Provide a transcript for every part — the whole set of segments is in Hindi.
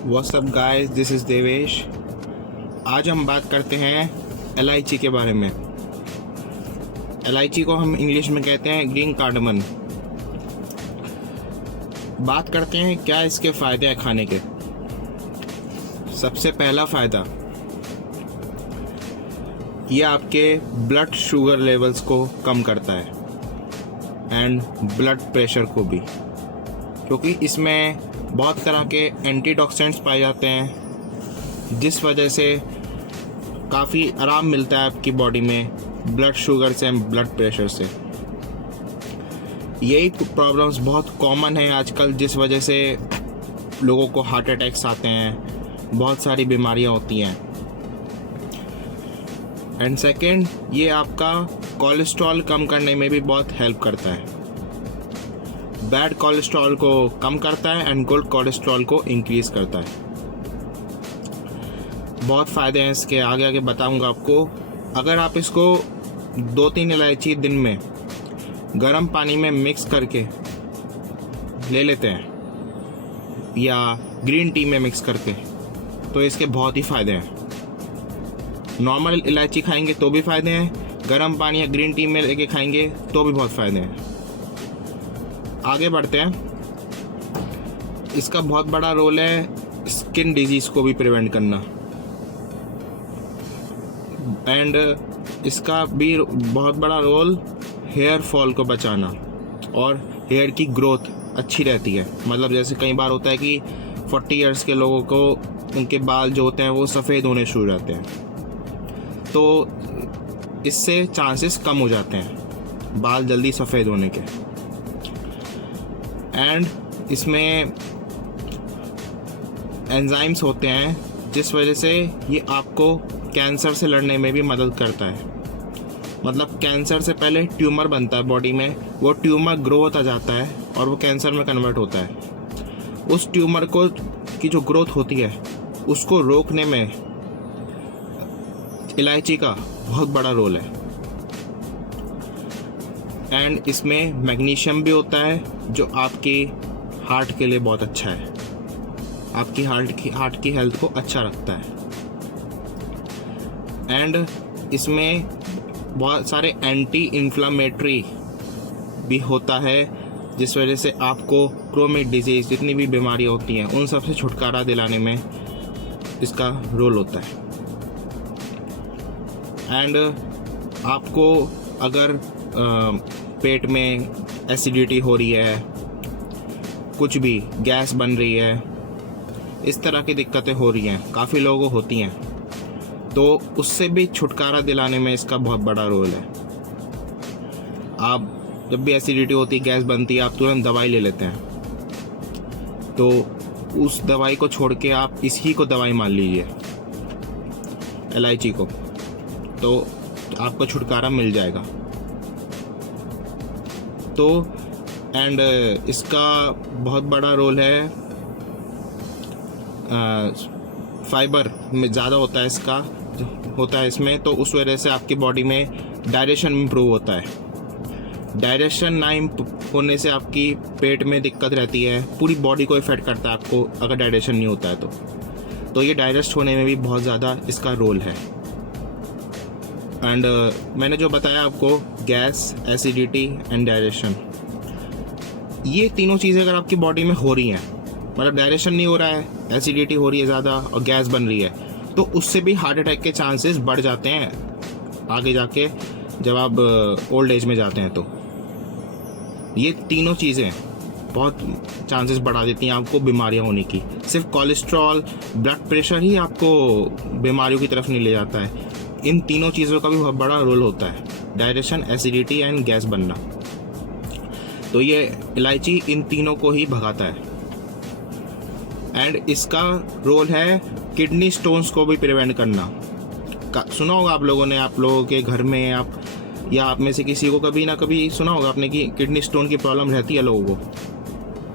What's up guys, this is Devesh. आज हम बात करते हैं इलायची के बारे में। इलायची को हम इंग्लिश में कहते हैं ग्रीन कार्डमन। बात करते हैं क्या इसके फ़ायदे हैं खाने के। सबसे पहला फ़ायदा, ये आपके ब्लड शुगर लेवल्स को कम करता है एंड ब्लड प्रेशर को भी, क्योंकि इसमें बहुत तरह के एंटीऑक्सीडेंट्स पाए जाते हैं, जिस वजह से काफ़ी आराम मिलता है आपकी बॉडी में ब्लड शुगर से एंड ब्लड प्रेशर से। यही प्रॉब्लम्स बहुत कॉमन है आजकल, जिस वजह से लोगों को हार्ट अटैक्स आते हैं, बहुत सारी बीमारियां होती हैं। एंड सेकेंड, ये आपका कोलेस्ट्रॉल कम करने में भी बहुत हेल्प करता है। बैड कोलेस्ट्रॉल को कम करता है एंड गुड कोलेस्ट्रॉल को इंक्रीज़ करता है। बहुत फ़ायदे हैं इसके, आगे आगे बताऊंगा आपको। अगर आप इसको 2-3 इलायची दिन में गर्म पानी में मिक्स करके ले लेते हैं या ग्रीन टी में मिक्स करके, तो इसके बहुत ही फ़ायदे हैं। नॉर्मल इलायची खाएंगे तो भी फ़ायदे हैं, गर्म पानी या ग्रीन टी में लेके खाएंगे तो भी बहुत फ़ायदे हैं। आगे बढ़ते हैं। इसका बहुत बड़ा रोल है स्किन डिजीज़ को भी प्रिवेंट करना, एंड इसका भी बहुत बड़ा रोल हेयर फॉल को बचाना और हेयर की ग्रोथ अच्छी रहती है। मतलब जैसे कई बार होता है कि 40 इयर्स के लोगों को उनके बाल जो होते हैं वो सफ़ेद होने शुरू हो जाते हैं, तो इससे चांसेस कम हो जाते हैं बाल जल्दी सफ़ेद होने के। एंड इसमें एंजाइम्स होते हैं, जिस वजह से ये आपको कैंसर से लड़ने में भी मदद करता है। मतलब कैंसर से पहले ट्यूमर बनता है बॉडी में, वो ट्यूमर ग्रो होता जाता है और वो कैंसर में कन्वर्ट होता है। उस ट्यूमर को की जो ग्रोथ होती है उसको रोकने में इलायची का बहुत बड़ा रोल है। एंड इसमें मैग्नीशियम भी होता है, जो आपकी हार्ट के लिए बहुत अच्छा है, आपकी हार्ट की हेल्थ को अच्छा रखता है। एंड इसमें बहुत सारे एंटी इन्फ्लामेटरी भी होता है, जिस वजह से आपको क्रोनिक डिजीज़ जितनी भी बीमारियां होती हैं उन सब से छुटकारा दिलाने में इसका रोल होता है। एंड आपको अगर पेट में एसिडिटी हो रही है, कुछ भी गैस बन रही है, इस तरह की दिक्कतें हो रही हैं, काफ़ी लोगों को होती हैं, तो उससे भी छुटकारा दिलाने में इसका बहुत बड़ा रोल है। आप जब भी एसिडिटी होती है, गैस बनती है, आप तुरंत दवाई ले लेते हैं, तो उस दवाई को छोड़ के आप इसी को दवाई मान लीजिए, इलायची को, तो आपको छुटकारा मिल जाएगा। तो एंड इसका बहुत बड़ा रोल है, फाइबर में ज़्यादा होता है इसका, होता है इसमें, तो उस वजह से आपकी बॉडी में डाइजेशन इम्प्रूव होता है। डाइजेशन ना होने से आपकी पेट में दिक्कत रहती है, पूरी बॉडी को इफेक्ट करता है आपको अगर डाइजेशन नहीं होता है तो ये डाइजेस्ट होने में भी बहुत ज़्यादा इसका रोल है। एंड मैंने जो बताया आपको, गैस, एसिडिटी एंड डाइजेशन, ये तीनों चीज़ें अगर आपकी बॉडी में हो रही हैं, मतलब डाइजेशन नहीं हो रहा है, एसिडिटी हो रही है ज़्यादा और गैस बन रही है, तो उससे भी हार्ट अटैक के चांसेस बढ़ जाते हैं आगे जाके, जब आप ओल्ड एज में जाते हैं। तो ये तीनों चीज़ें बहुत चांसेस बढ़ा देती हैं आपको बीमारियां होने की। सिर्फ कोलेस्ट्रॉल, ब्लड प्रेशर ही आपको बीमारियों की तरफ नहीं ले जाता है, इन तीनों चीज़ों का भी बहुत बड़ा रोल होता है, डाइजेशन, एसिडिटी एंड गैस बनना। तो ये इलायची इन तीनों को ही भगाता है। एंड इसका रोल है किडनी स्टोन्स को भी प्रिवेंट करना। सुना होगा आप लोगों ने, आप लोगों के घर में आप या आप में से किसी को कभी ना कभी सुना होगा आपने कि किडनी स्टोन की प्रॉब्लम रहती है लोगों को,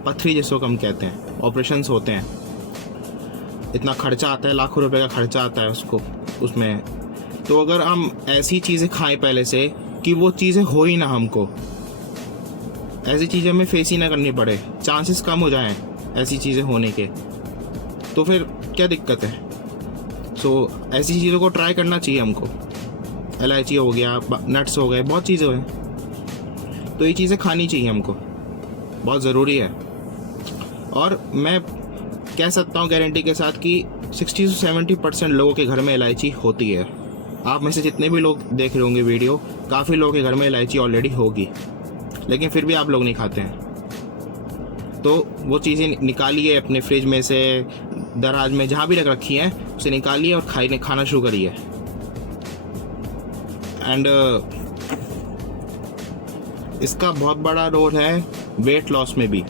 पथरी जिसको हम कहते हैं। ऑपरेशंस होते हैं, इतना खर्चा आता है, लाखों रुपए का खर्चा आता है उसमें। तो अगर हम ऐसी चीज़ें खाएं पहले से कि वो चीज़ें हो ही ना हमको, ऐसी चीज़ें हमें फेस ही ना करनी पड़े, चांसेस कम हो जाएं ऐसी चीज़ें होने के, तो फिर क्या दिक्कत है। सो ऐसी चीज़ों को ट्राई करना चाहिए हमको। इलायची हो गया, नट्स हो गए, बहुत चीज़ें हैं, तो ये चीज़ें खानी चाहिए हमको, बहुत ज़रूरी है। और मैं कह सकता हूँ गारंटी के साथ कि 60 से 70% लोगों के घर में इलायची होती है। आप में से जितने भी लोग देख रहे होंगे वीडियो, काफ़ी लोगों के घर में इलायची ऑलरेडी होगी, लेकिन फिर भी आप लोग नहीं खाते हैं। तो वो चीज़ें निकालिए अपने फ्रिज में से, दराज में, जहाँ भी रख रखी हैं उसे निकालिए और खाना शुरू करिए। एंड इसका बहुत बड़ा रोल है वेट लॉस में भी।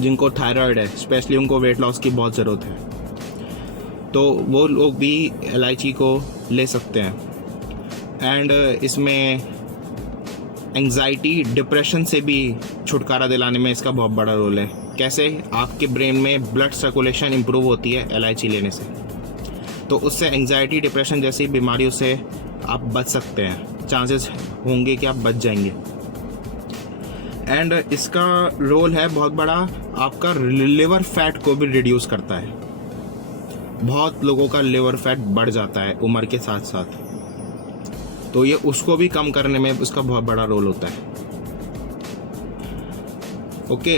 जिनको थायराइड है स्पेशली, उनको वेट लॉस की बहुत ज़रूरत है, तो वो लोग भी इलायची को ले सकते हैं। एंड इसमें एंग्जाइटी, डिप्रेशन से भी छुटकारा दिलाने में इसका बहुत बड़ा रोल है। कैसे? आपके ब्रेन में ब्लड सर्कुलेशन इम्प्रूव होती है इलायची लेने से, तो उससे एंग्जाइटी, डिप्रेशन जैसी बीमारियों से आप बच सकते हैं, चांसेस होंगे कि आप बच जाएंगे। एंड इसका रोल है बहुत बड़ा, आपका लिवर फैट को भी रिड्यूस करता है। बहुत लोगों का लिवर फैट बढ़ जाता है उम्र के साथ साथ, तो ये उसको भी कम करने में उसका बहुत बड़ा रोल होता है। ओके।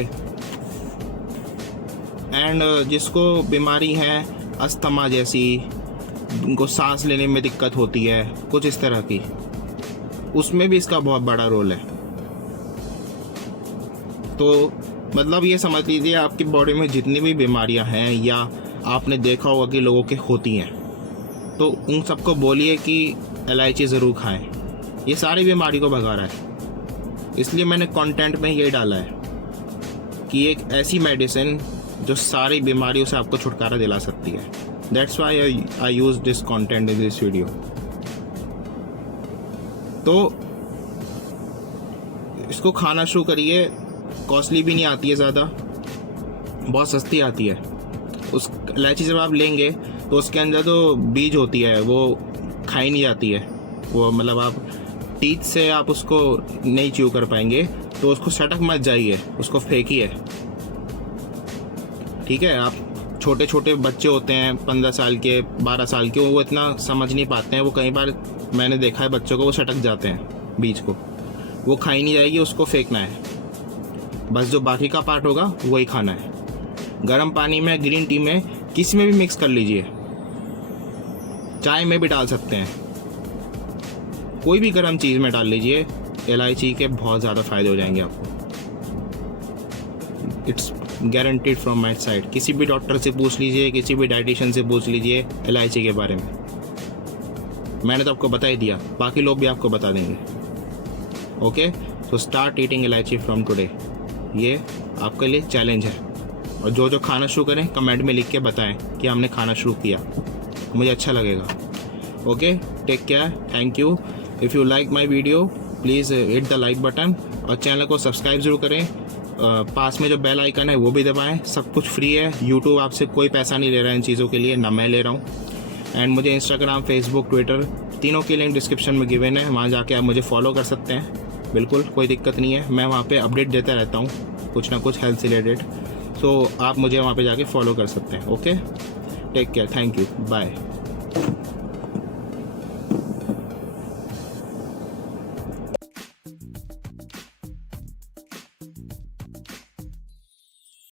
एंड जिसको बीमारी है अस्थमा जैसी, उनको सांस लेने में दिक्कत होती है, कुछ इस तरह की, उसमें भी इसका बहुत बड़ा रोल है। तो मतलब ये समझ लीजिए, आपकी बॉडी में जितनी भी बीमारियां हैं या आपने देखा होगा कि लोगों के होती हैं, तो उन सबको बोलिए कि इलायची ज़रूर खाएं। ये सारी बीमारी को भगा रहा है। इसलिए मैंने कंटेंट में ये डाला है कि एक ऐसी मेडिसिन जो सारी बीमारियों से आपको छुटकारा दिला सकती है। That's why I use this content in this video. तो इसको खाना शुरू करिए। कॉस्टली भी नहीं आती है ज़्यादा, बहुत सस्ती आती है। उस इलायची जब आप लेंगे तो उसके अंदर जो बीज होती है वो खाई नहीं जाती है, वो मतलब आप टीथ से आप उसको नहीं च्यू कर पाएंगे, तो उसको सटक मत जाइए, उसको फेंकिए। ठीक है? आप छोटे छोटे बच्चे होते हैं 15 साल के, 12 साल के, वो इतना समझ नहीं पाते हैं। वो कई बार मैंने देखा है बच्चों को, वो सटक जाते हैं बीज को, वो खाई नहीं जाएगी, उसको फेंकना है। बस जो बाकी का पार्ट होगा वही खाना है। गर्म पानी में, ग्रीन टी में, किसी में भी मिक्स कर लीजिए, चाय में भी डाल सकते हैं, कोई भी गर्म चीज़ में डाल लीजिए। इलायची के बहुत ज़्यादा फायदे हो जाएंगे आपको। It's guaranteed from my side. किसी भी डॉक्टर से पूछ लीजिए, किसी भी डाइटिशियन से पूछ लीजिए इलायची के बारे में। मैंने तो आपको बता ही दिया, बाकी लोग भी आपको बता देंगे। ओके, सो स्टार्ट ईटिंग इलायची फ्रॉम टुडे। ये आपके लिए चैलेंज है। और जो खाना शुरू करें कमेंट में लिख के बताएं कि हमने खाना शुरू किया, मुझे अच्छा लगेगा। Okay, take care, thank you. If you like my video please hit the like button और चैनल को सब्सक्राइब ज़रूर करें। पास में जो बेल आइकन है वो भी दबाएं। सब कुछ फ्री है, यूट्यूब आपसे कोई पैसा नहीं ले रहा है इन चीज़ों के लिए, ना मैं ले रहा हूँ। एंड मुझे इंस्टाग्राम, फेसबुक, ट्विटर तीनों की लिंक डिस्क्रिप्शन में गिवन है, वहाँ जाके आप मुझे फॉलो कर सकते हैं। बिल्कुल कोई दिक्कत नहीं है, मैं वहाँ पे अपडेट देता रहता हूँ कुछ ना कुछ हेल्थ से रिलेटेड, तो आप मुझे वहाँ पे जाके फॉलो कर सकते हैं। Okay, take care, thank you, bye.